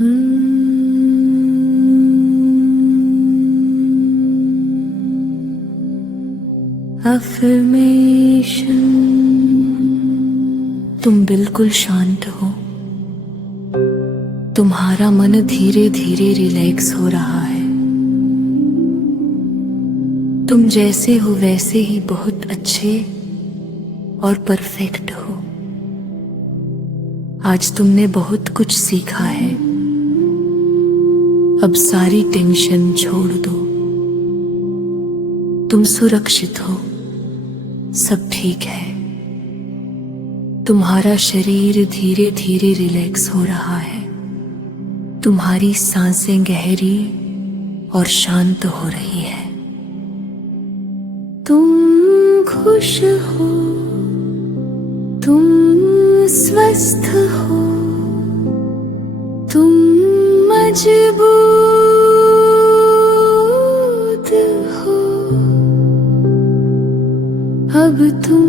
Affirmation. तुम बिल्कुल शांत हो। तुम्हारा मन धीरे धीरे रिलैक्स हो रहा है। तुम जैसे हो वैसे ही बहुत अच्छे और परफेक्ट हो। आज तुमने बहुत कुछ सीखा है। अब सारी टेंशन छोड़ दो। तुम सुरक्षित हो, सब ठीक है। तुम्हारा शरीर धीरे धीरे रिलैक्स हो रहा है। तुम्हारी सांसें गहरी और शांत हो रही है। तुम खुश हो, तुम स्वस्थ हो, तुम मजबूत हो। अब तुम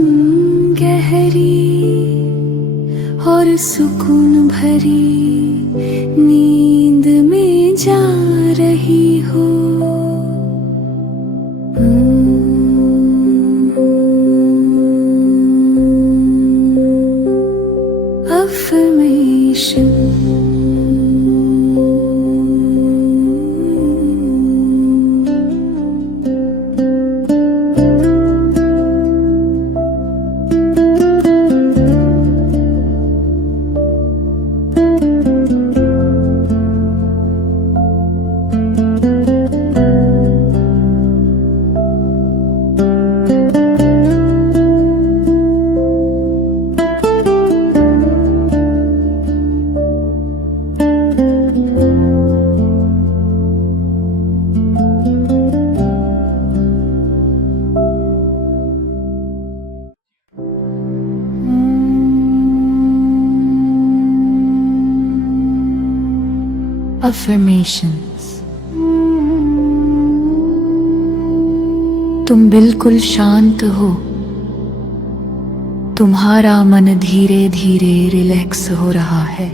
गहरी और सुकून भरी नींद में जा रही हो। अफर्मेशन। Affirmations। तुम बिल्कुल शांत हो। तुम्हारा मन धीरे धीरे रिलैक्स हो रहा है।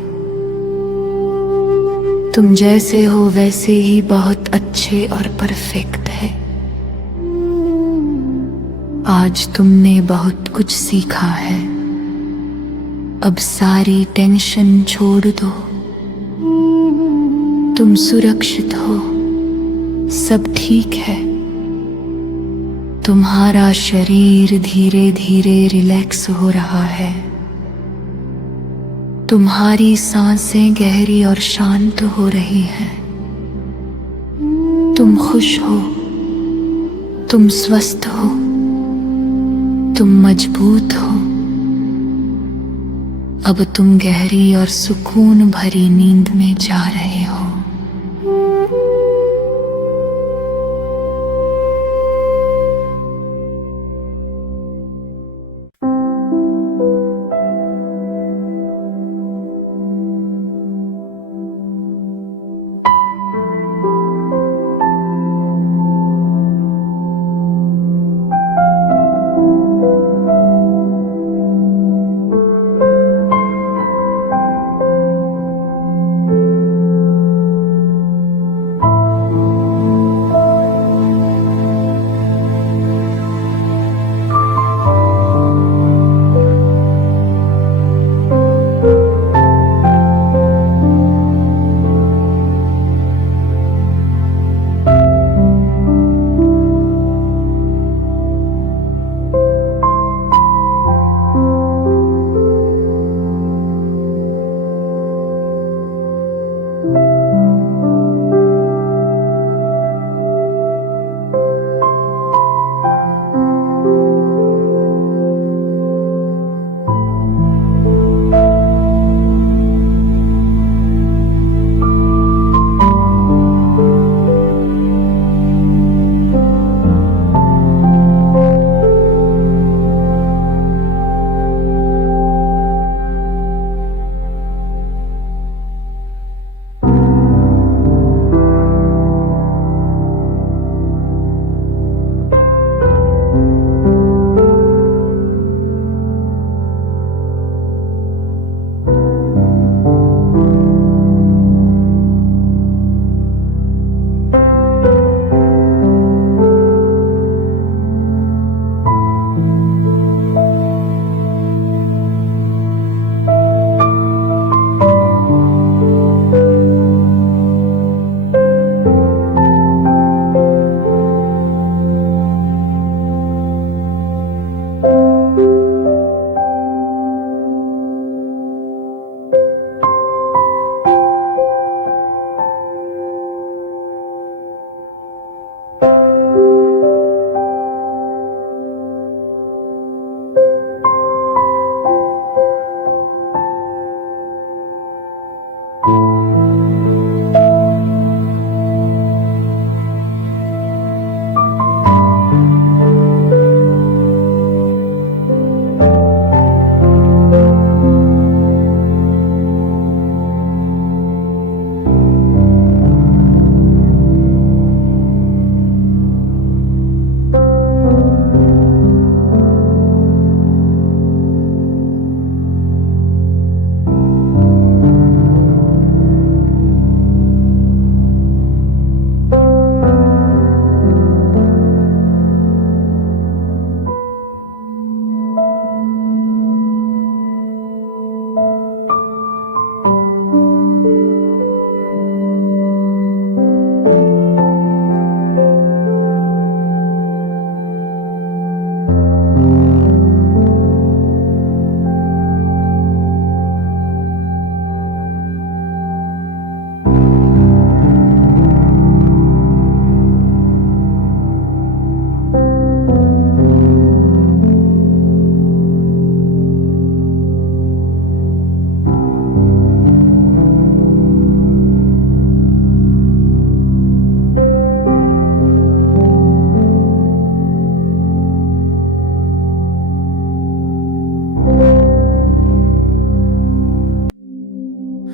तुम जैसे हो वैसे ही बहुत अच्छे और परफेक्ट है। आज तुमने बहुत कुछ सीखा है। अब सारी टेंशन छोड़ दो। तुम सुरक्षित हो, सब ठीक है। तुम्हारा शरीर धीरे धीरे रिलैक्स हो रहा है। तुम्हारी सांसें गहरी और शांत हो रही हैं। तुम खुश हो, तुम स्वस्थ हो, तुम मजबूत हो। अब तुम गहरी और सुकून भरी नींद में जा रहे हो।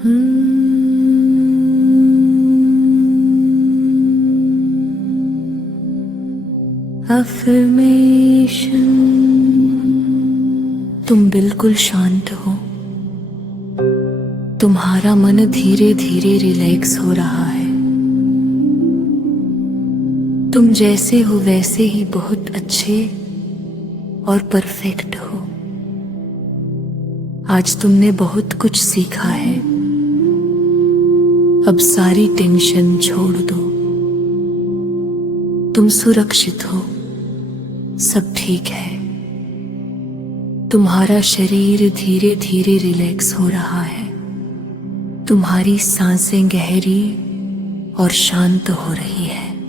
अफर्मेशन। तुम बिल्कुल शांत हो। तुम्हारा मन धीरे धीरे रिलैक्स हो रहा है। तुम जैसे हो वैसे ही बहुत अच्छे और परफेक्ट हो। आज तुमने बहुत कुछ सीखा है। अब सारी टेंशन छोड़ दो। तुम सुरक्षित हो, सब ठीक है। तुम्हारा शरीर धीरे धीरे रिलैक्स हो रहा है। तुम्हारी सांसें गहरी और शांत हो रही है।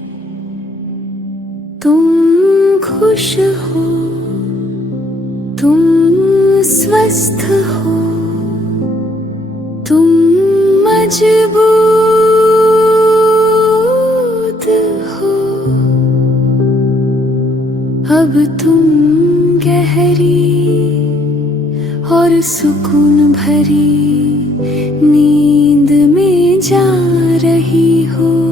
तुम खुश हो, तुम स्वस्थ हो, तुम मजबूत हो। अब तुम गहरी और सुकून भरी नींद में जा रही हो।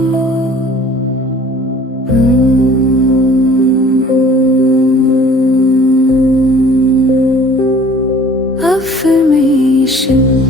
अफर्मेशन।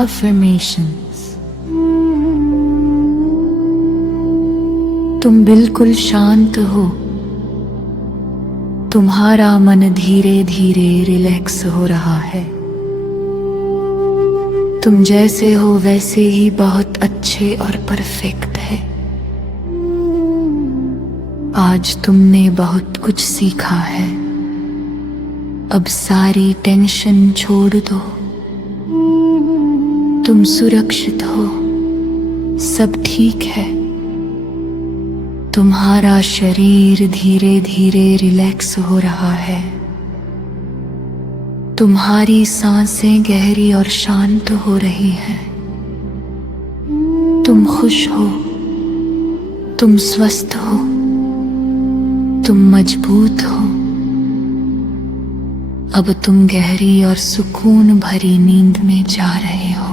अफर्मेशंस। तुम बिल्कुल शांत हो। तुम्हारा मन धीरे धीरे रिलैक्स हो रहा है। तुम जैसे हो वैसे ही बहुत अच्छे और परफेक्ट है। आज तुमने बहुत कुछ सीखा है। अब सारी टेंशन छोड़ दो। तुम सुरक्षित हो। सब ठीक है। तुम्हारा शरीर धीरे धीरे रिलैक्स हो रहा है। तुम्हारी सांसें गहरी और शांत हो रही हैं। तुम खुश हो। तुम स्वस्थ हो। तुम मजबूत हो। अब तुम गहरी और सुकून भरी नींद में जा रहे हो।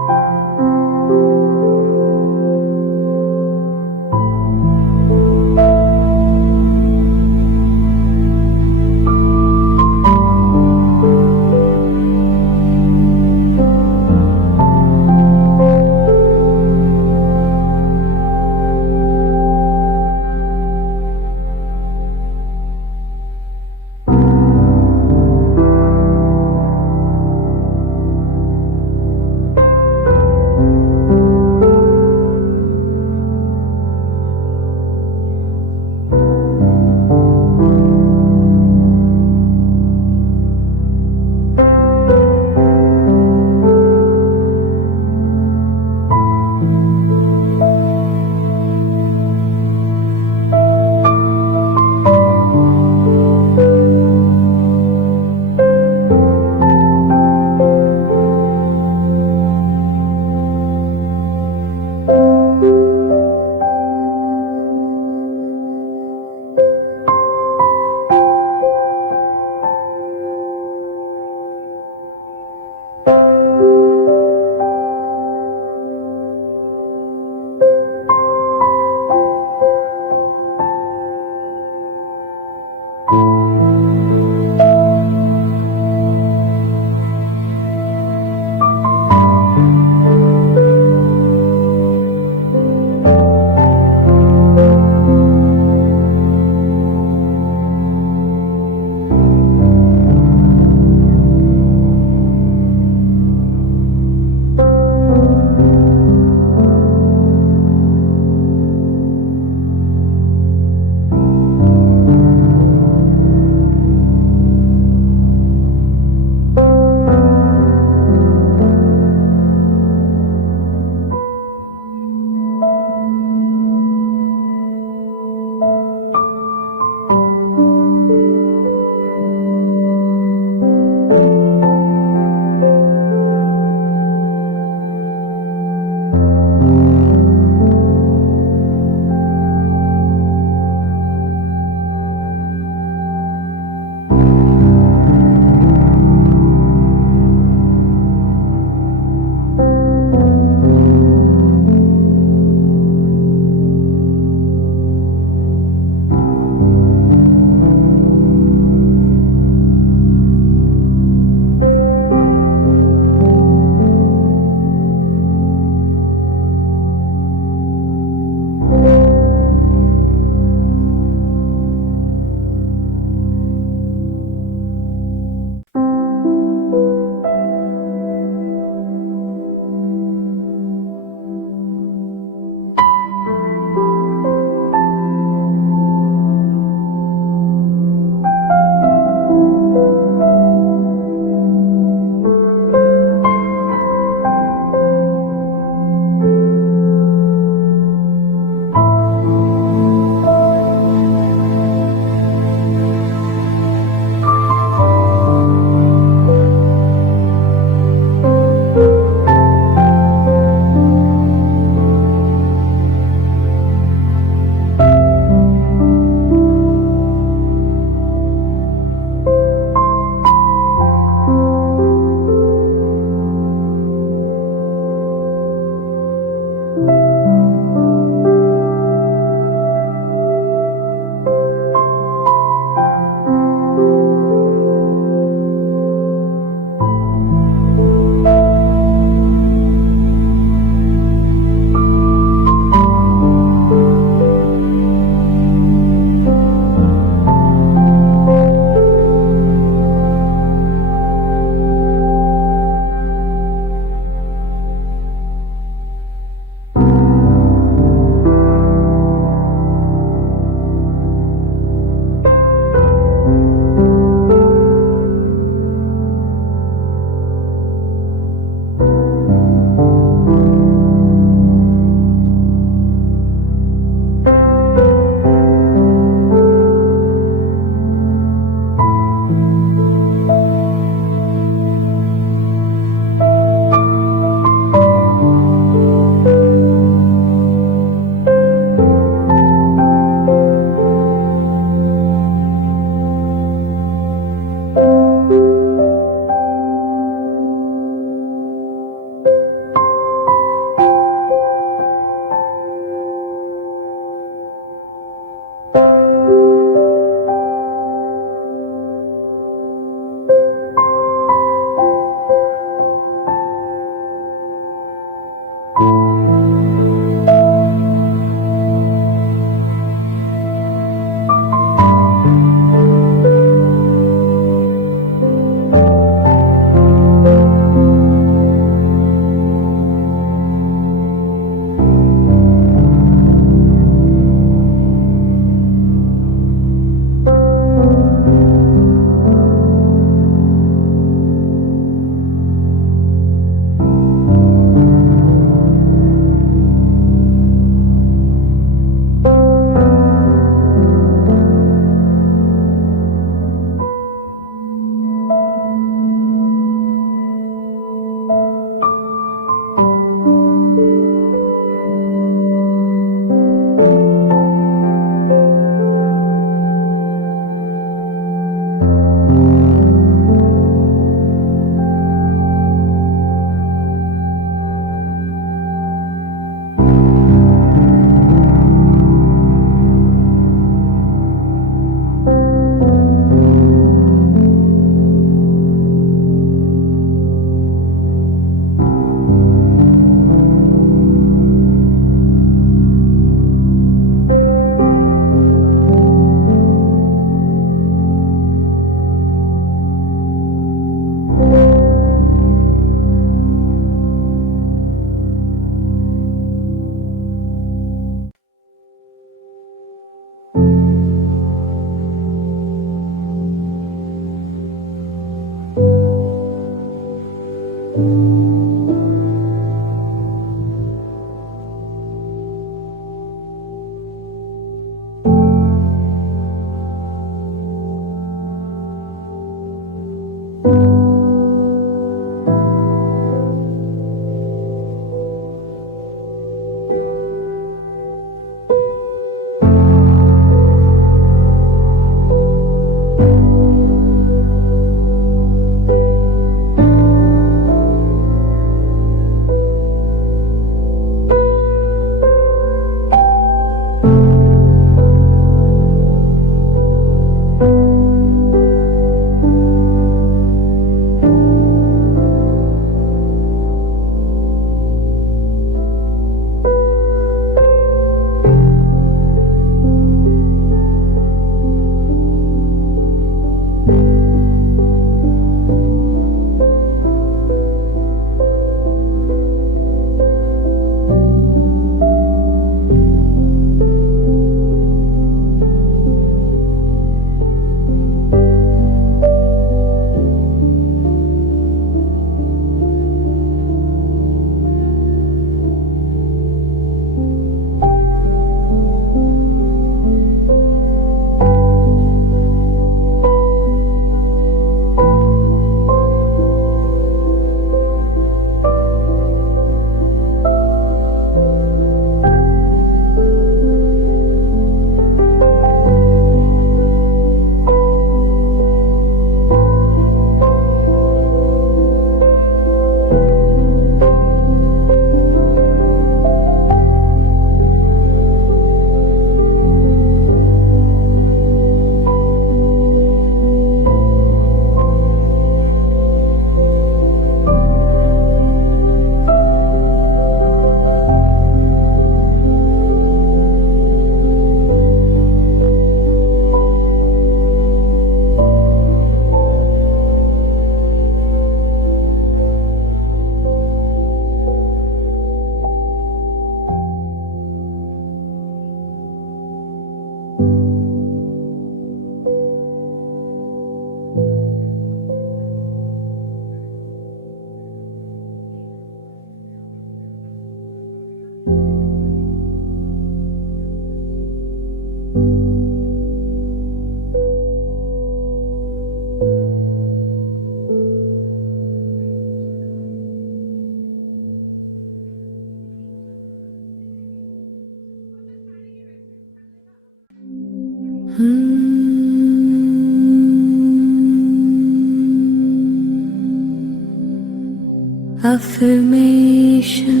अफर्मेशन।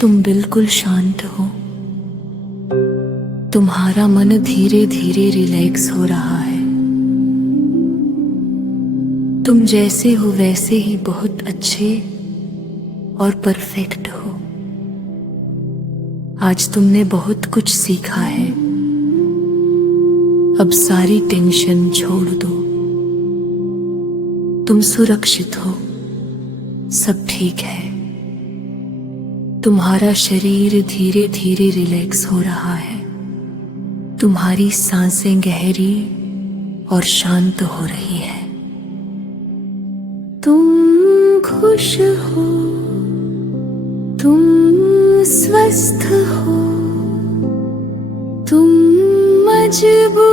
तुम बिल्कुल शांत हो। तुम्हारा मन धीरे धीरे रिलैक्स हो रहा है। तुम जैसे हो वैसे ही बहुत अच्छे और परफेक्ट हो। आज तुमने बहुत कुछ सीखा है। अब सारी टेंशन छोड़ दो। तुम सुरक्षित हो, सब ठीक है। तुम्हारा शरीर धीरे धीरे रिलैक्स हो रहा है। तुम्हारी सांसें गहरी और शांत हो रही है। तुम खुश हो, तुम स्वस्थ हो, तुम मजबूत।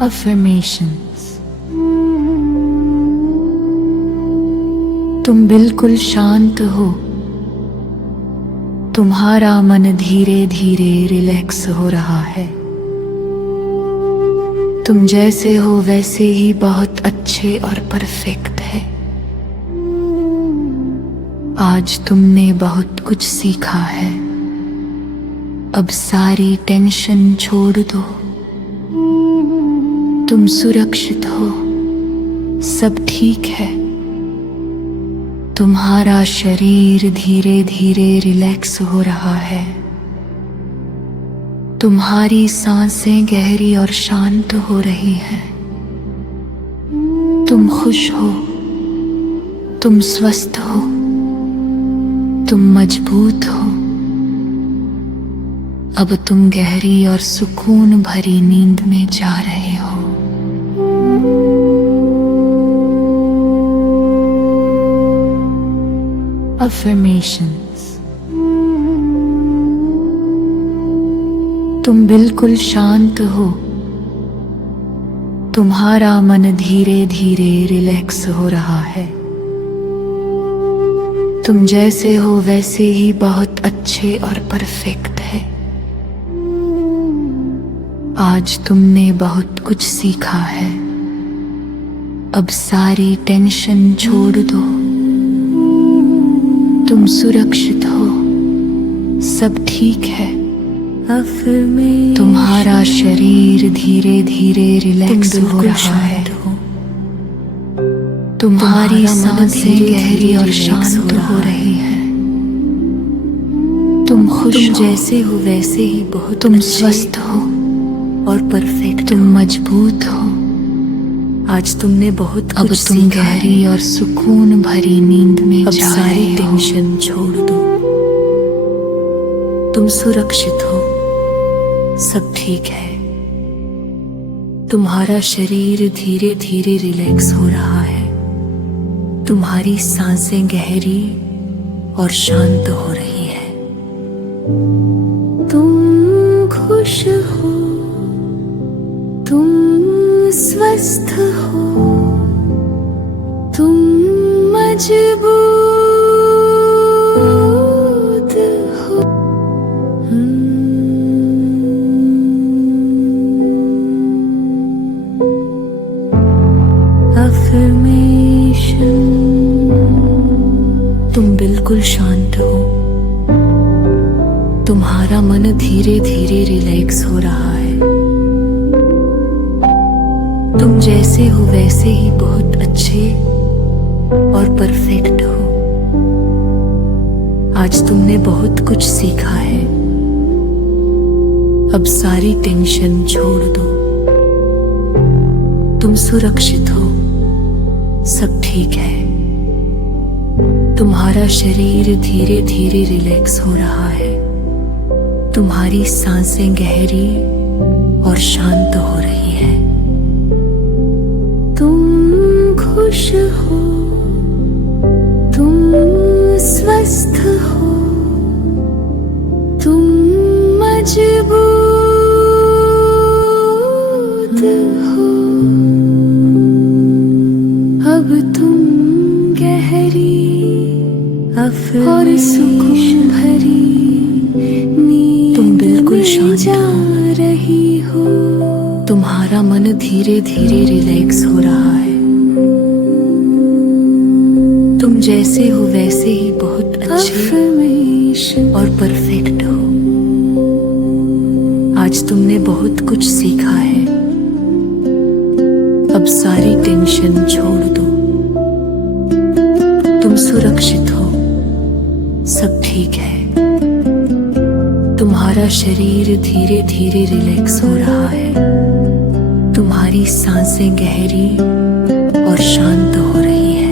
Affirmations. तुम बिल्कुल शांत हो। तुम्हारा मन धीरे धीरे रिलैक्स हो रहा है। तुम जैसे हो वैसे ही बहुत अच्छे और परफेक्ट है। आज तुमने बहुत कुछ सीखा है। अब सारी टेंशन छोड़ दो। तुम सुरक्षित हो, सब ठीक है। तुम्हारा शरीर धीरे धीरे रिलैक्स हो रहा है। तुम्हारी सांसें गहरी और शांत हो रही हैं। तुम खुश हो, तुम स्वस्थ हो, तुम मजबूत हो। अब तुम गहरी और सुकून भरी नींद में जा रहे हो। Affirmations। तुम बिल्कुल शांत हो। तुम्हारा मन धीरे धीरे रिलैक्स हो रहा है। तुम जैसे हो वैसे ही बहुत अच्छे और परफेक्ट है। आज तुमने बहुत कुछ सीखा है। अब सारी टेंशन छोड़ दो। तुम सुरक्षित हो, सब ठीक है। तुम्हारा शरीर धीरे धीरे रिलैक्स हो रहा है। तुम्हारी सांसें गहरी और शांत हो रही हैं। तुम खुश जैसे हो वैसे ही बहुत। तुम स्वस्थ हो और परफेक्ट। तुम मजबूत हो। आज तुमने बहुत अब कुछ तुम गहरी और सुकून भरी नींद में अब जा सारी टेंशन छोड़ दो। तुम सुरक्षित हो, सब ठीक है। तुम्हारा शरीर धीरे धीरे रिलैक्स हो रहा है। तुम्हारी सांसें गहरी और शांत हो रही है। तुम खुश हो, तुम स्वस्थ हो, तुम मजबूत हो। अफर्मेशन। तुम बिल्कुल शांत हो। तुम्हारा मन धीरे धीरे रिलैक्स हो रहा है। तुम जैसे हो वैसे ही बहुत अच्छे और परफेक्ट हो। आज तुमने बहुत कुछ सीखा है। अब सारी टेंशन छोड़ दो। तुम सुरक्षित हो, सब ठीक है। तुम्हारा शरीर धीरे धीरे रिलैक्स हो रहा है। तुम्हारी सांसें गहरी और शांत हो रही है। तुम खुश हो, तुम स्वस्थ हो, तुम मजबूत हो। अब तुम गहरी और सुकून भरी नींद तुम बिल्कुल शांत जा रही हो। तुम्हारा मन धीरे धीरे रिलैक्स हो रहा है। तुम जैसे हो वैसे ही बहुत अच्छे और परफेक्ट हो। आज तुमने बहुत कुछ सीखा है। अब सारी टेंशन छोड़ दो। तुम सुरक्षित हो, सब ठीक है। तुम्हारा शरीर धीरे धीरे रिलैक्स हो रहा है। तुम्हारी सांसें गहरी और शांत हो रही है।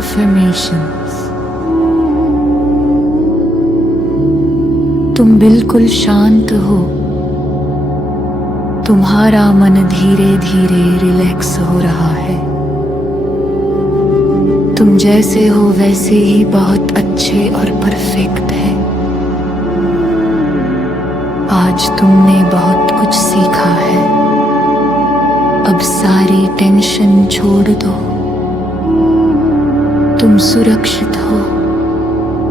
Affirmations. तुम बिल्कुल शांत हो। तुम्हारा मन धीरे धीरे रिलैक्स हो रहा है। तुम जैसे हो वैसे ही बहुत अच्छे और परफेक्ट है। आज तुमने बहुत कुछ सीखा है। अब सारी टेंशन छोड़ दो। तुम सुरक्षित हो,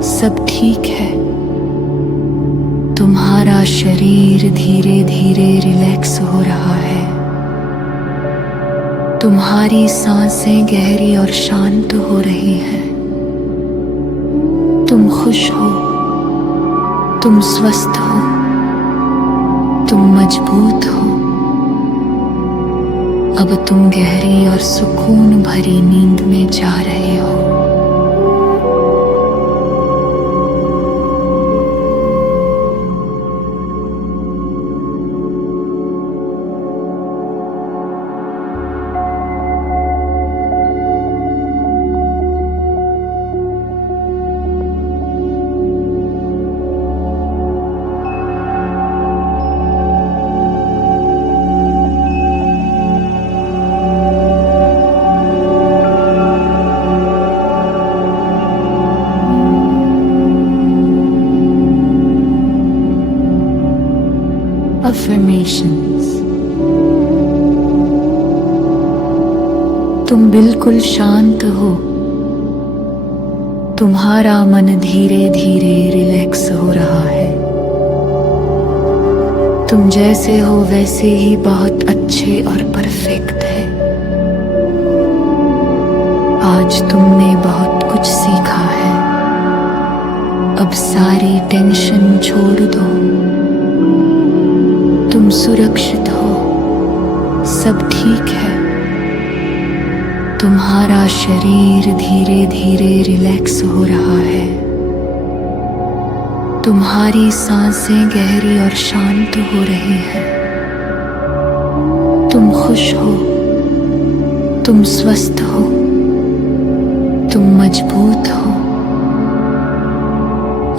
सब ठीक है। तुम्हारा शरीर धीरे धीरे रिलैक्स हो रहा है। तुम्हारी सांसें गहरी और शांत हो रही हैं। तुम खुश हो, तुम स्वस्थ हो, तुम मजबूत हो। अब तुम गहरी और सुकून भरी नींद में जा रहे हो। Affirmations. तुम बिल्कुल शांत हो। तुम्हारा मन धीरे धीरे रिलैक्स हो रहा है। तुम जैसे हो वैसे ही बहुत अच्छे और परफेक्ट है। आज तुमने बहुत कुछ सीखा है। अब सारी टेंशन छोड़ दो। तुम सुरक्षित हो, सब ठीक है। तुम्हारा शरीर धीरे धीरे रिलैक्स हो रहा है। तुम्हारी सांसें गहरी और शांत हो रही हैं। तुम खुश हो, तुम स्वस्थ हो, तुम मजबूत हो।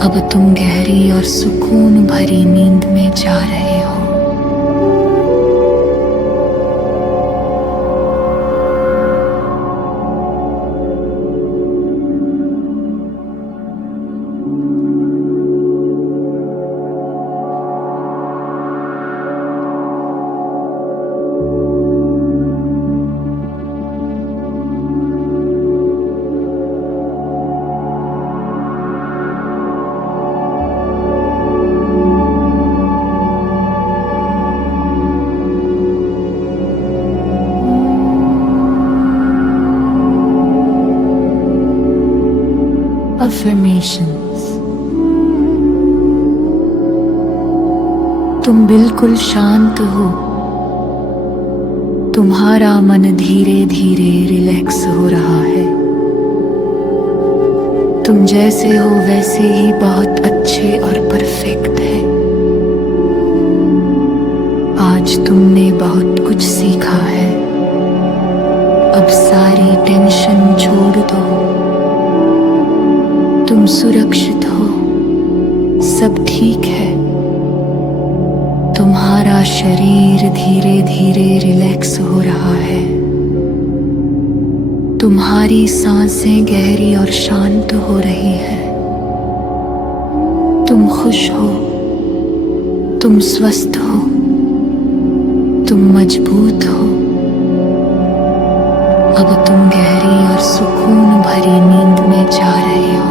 अब तुम गहरी और सुकून भरी नींद में जा रहे हो। Affirmations. तुम बिल्कुल शांत हो। तुम्हारा मन धीरे धीरे रिलैक्स हो रहा है। तुम जैसे हो वैसे ही बहुत अच्छे और परफेक्ट है। आज तुमने बहुत कुछ सीखा है। अब सारी टेंशन छोड़ दो। तुम सुरक्षित हो, सब ठीक है। तुम्हारा शरीर धीरे धीरे रिलैक्स हो रहा है। तुम्हारी सांसें गहरी और शांत हो रही हैं। तुम खुश हो, तुम स्वस्थ हो, तुम मजबूत हो। अब तुम गहरी और सुकून भरी नींद में जा रहे हो।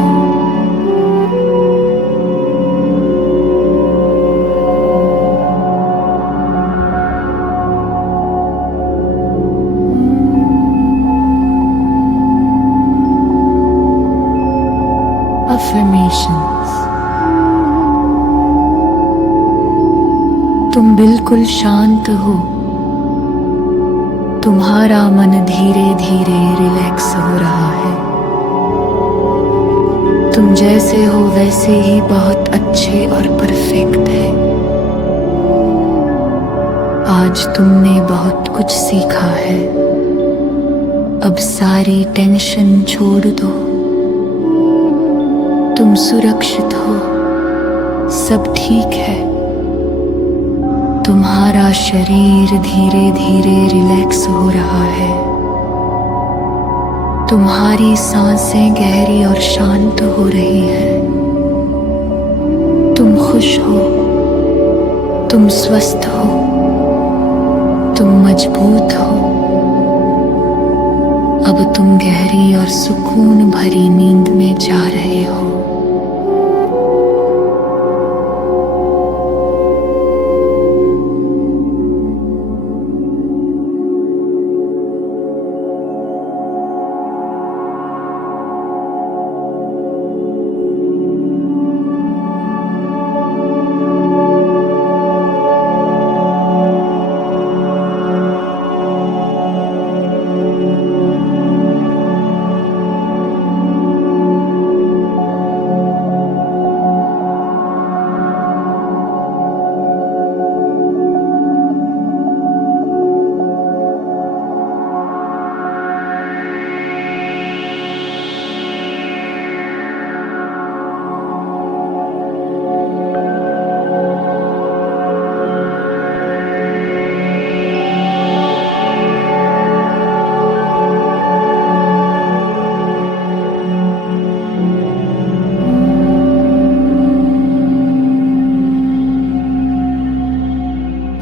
Affirmations. तुम बिल्कुल शांत हो। तुम्हारा मन धीरे धीरे रिलैक्स हो रहा है। तुम जैसे हो वैसे ही बहुत अच्छे और परफेक्ट है। आज तुमने बहुत कुछ सीखा है। अब सारी टेंशन छोड़ दो, तुम सुरक्षित हो, सब ठीक है। तुम्हारा शरीर धीरे धीरे रिलैक्स हो रहा है। तुम्हारी सांसें गहरी और शांत हो रही हैं। तुम खुश हो, तुम स्वस्थ हो, तुम मजबूत हो। अब तुम गहरी और सुकून भरी नींद में जा रहे हो।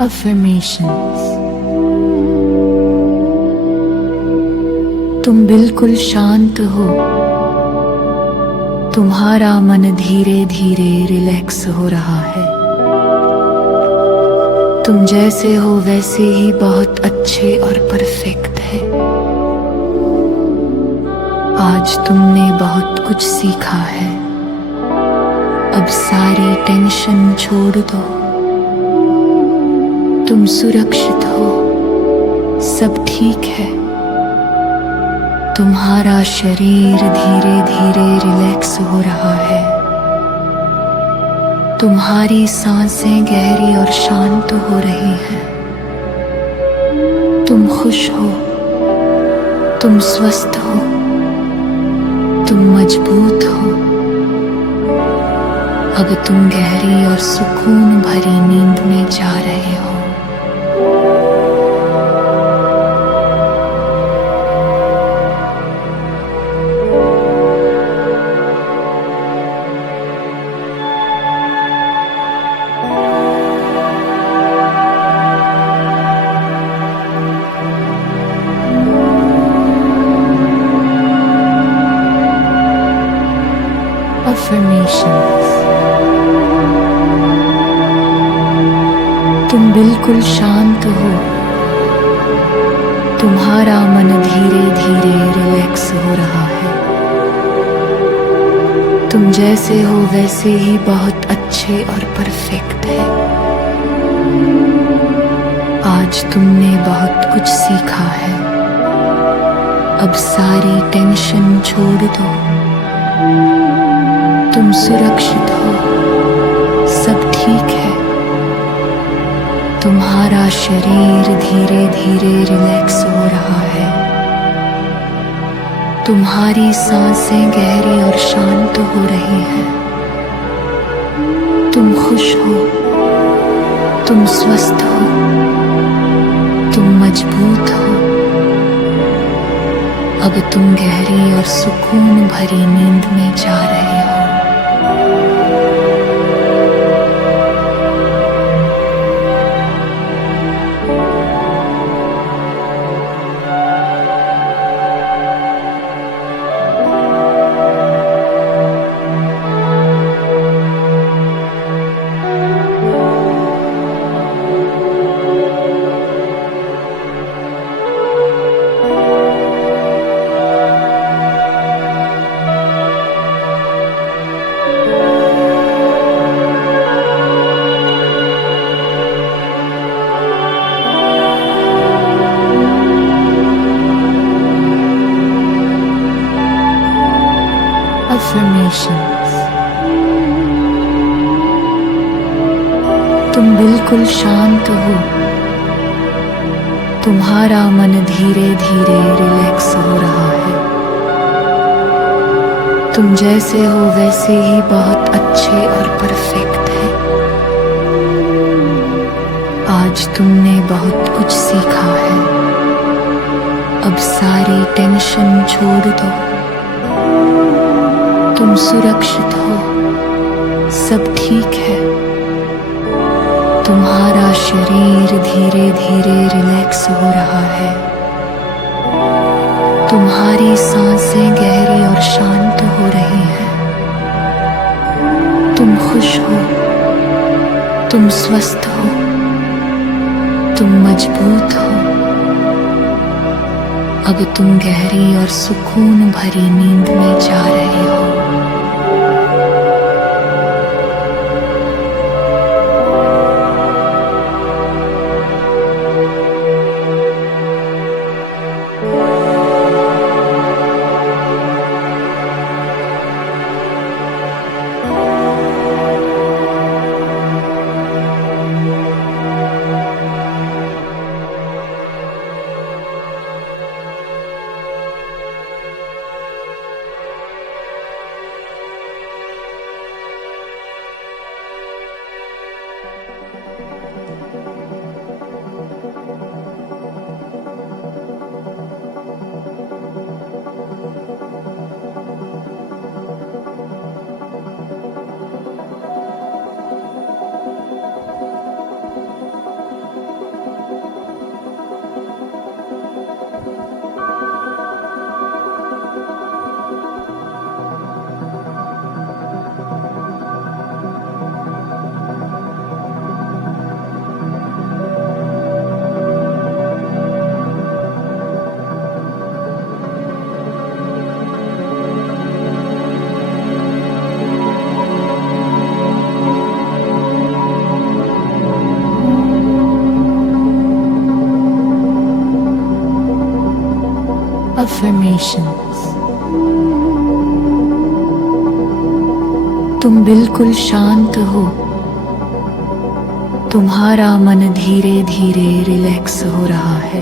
Affirmations। तुम बिल्कुल शांत हो। तुम्हारा मन धीरे धीरे रिलैक्स हो रहा है। तुम जैसे हो वैसे ही बहुत अच्छे और परफेक्ट है। आज तुमने बहुत कुछ सीखा है। अब सारी टेंशन छोड़ दो। तुम सुरक्षित हो, सब ठीक है। तुम्हारा शरीर धीरे धीरे रिलैक्स हो रहा है। तुम्हारी सांसें गहरी और शांत हो रही हैं। तुम खुश हो, तुम स्वस्थ हो, तुम मजबूत हो। अब तुम गहरी और सुकून भरी नींद में जा रहे हो। Affirmations। तुम बिल्कुल शांत हो। तुम्हारा मन धीरे धीरे रिलैक्स हो रहा है। तुम जैसे हो वैसे ही बहुत अच्छे और परफेक्ट है। आज तुमने बहुत कुछ सीखा है। अब सारी टेंशन छोड़ दो। तुम सुरक्षित हो, सब ठीक है। तुम्हारा शरीर धीरे धीरे रिलैक्स हो रहा है। तुम्हारी सांसें गहरी और शांत हो रही हैं। तुम खुश हो, तुम स्वस्थ हो, तुम मजबूत हो। अब तुम गहरी और सुकून भरी नींद में जा रहे हो। Affirmations। तुम बिल्कुल शांत हो। तुम्हारा मन धीरे धीरे रिलैक्स हो रहा है। तुम जैसे हो वैसे ही बहुत अच्छे और परफेक्ट हैं। आज तुमने बहुत कुछ सीखा है। अब सारी टेंशन छोड़ दो। तुम सुरक्षित हो, सब ठीक है। तुम्हारा शरीर धीरे धीरे रिलैक्स हो रहा है। तुम्हारी सांसें गहरी और शांत हो रही हैं। तुम खुश हो, तुम स्वस्थ हो, तुम मजबूत हो। अब तुम गहरी और सुकून भरी नींद में जा रहे हो। Affirmations। तुम बिल्कुल शांत हो। तुम्हारा मन धीरे धीरे रिलैक्स हो रहा है।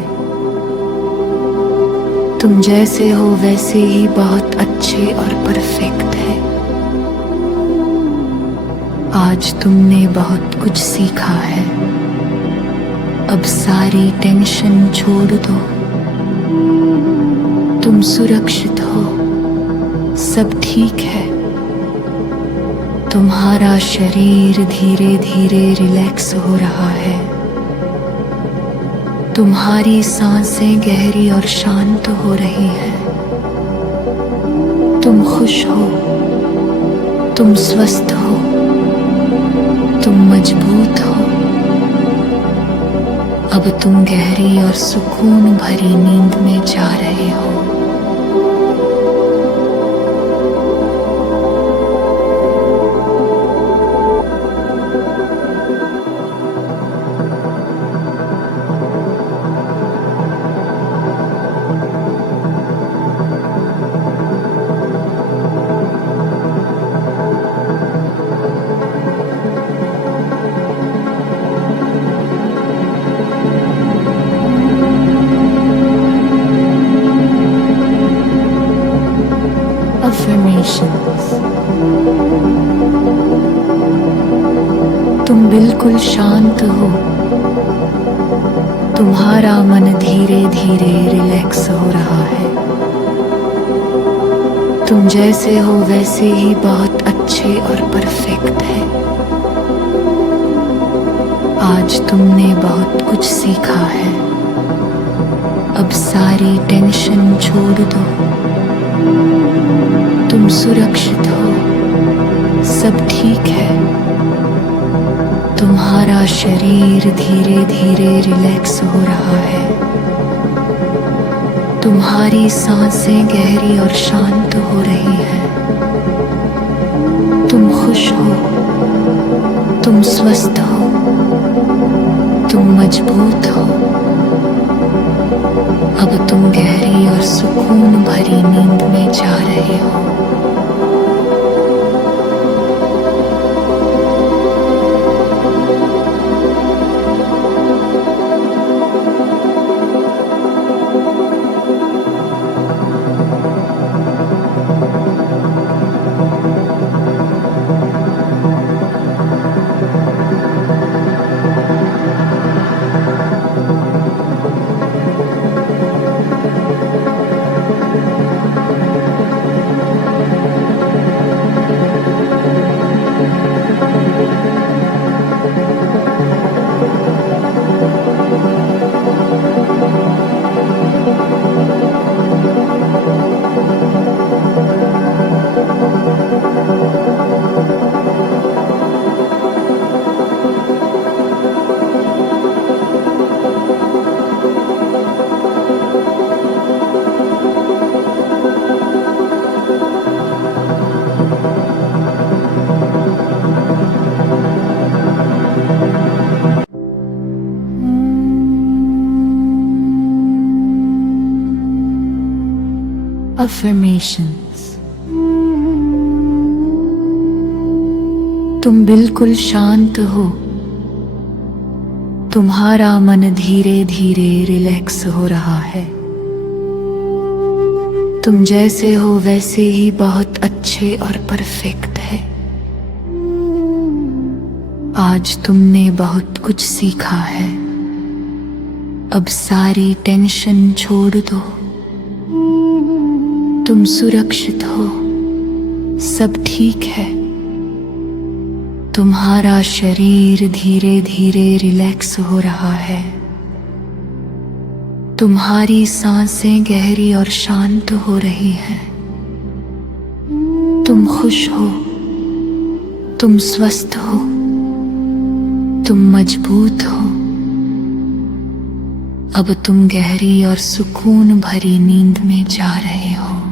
तुम जैसे हो वैसे ही बहुत अच्छे और परफेक्ट है। आज तुमने बहुत कुछ सीखा है। अब सारी टेंशन छोड़ दो। तुम सुरक्षित हो, सब ठीक है। तुम्हारा शरीर धीरे धीरे रिलैक्स हो रहा है। तुम्हारी सांसें गहरी और शांत हो रही हैं। तुम खुश हो, तुम स्वस्थ हो, तुम मजबूत हो। अब तुम गहरी और सुकून भरी नींद में जा रहे हो। Affirmations। तुम बिल्कुल शांत हो। तुम्हारा मन धीरे धीरे रिलैक्स हो रहा है। तुम जैसे हो वैसे ही बहुत अच्छे और परफेक्ट है। आज तुमने बहुत कुछ सीखा है। अब सारी टेंशन छोड़ दो। तुम सुरक्षित हो, सब ठीक है। तुम्हारा शरीर धीरे धीरे रिलैक्स हो रहा है। तुम्हारी सांसें गहरी और शांत हो रही हैं। तुम खुश हो, तुम स्वस्थ हो, तुम मजबूत हो। अब तुम गहरी और सुकून भरी नींद में जा रहे हो। Affirmations. तुम बिल्कुल शांत हो। तुम्हारा मन धीरे धीरे रिलैक्स हो रहा है। तुम जैसे हो वैसे ही बहुत अच्छे और परफेक्ट है। आज तुमने बहुत कुछ सीखा है। अब सारी टेंशन छोड़ दो। तुम सुरक्षित हो, सब ठीक है। तुम्हारा शरीर धीरे धीरे रिलैक्स हो रहा है। तुम्हारी सांसें गहरी और शांत हो रही हैं। तुम खुश हो, तुम स्वस्थ हो, तुम मजबूत हो। अब तुम गहरी और सुकून भरी नींद में जा रहे हो।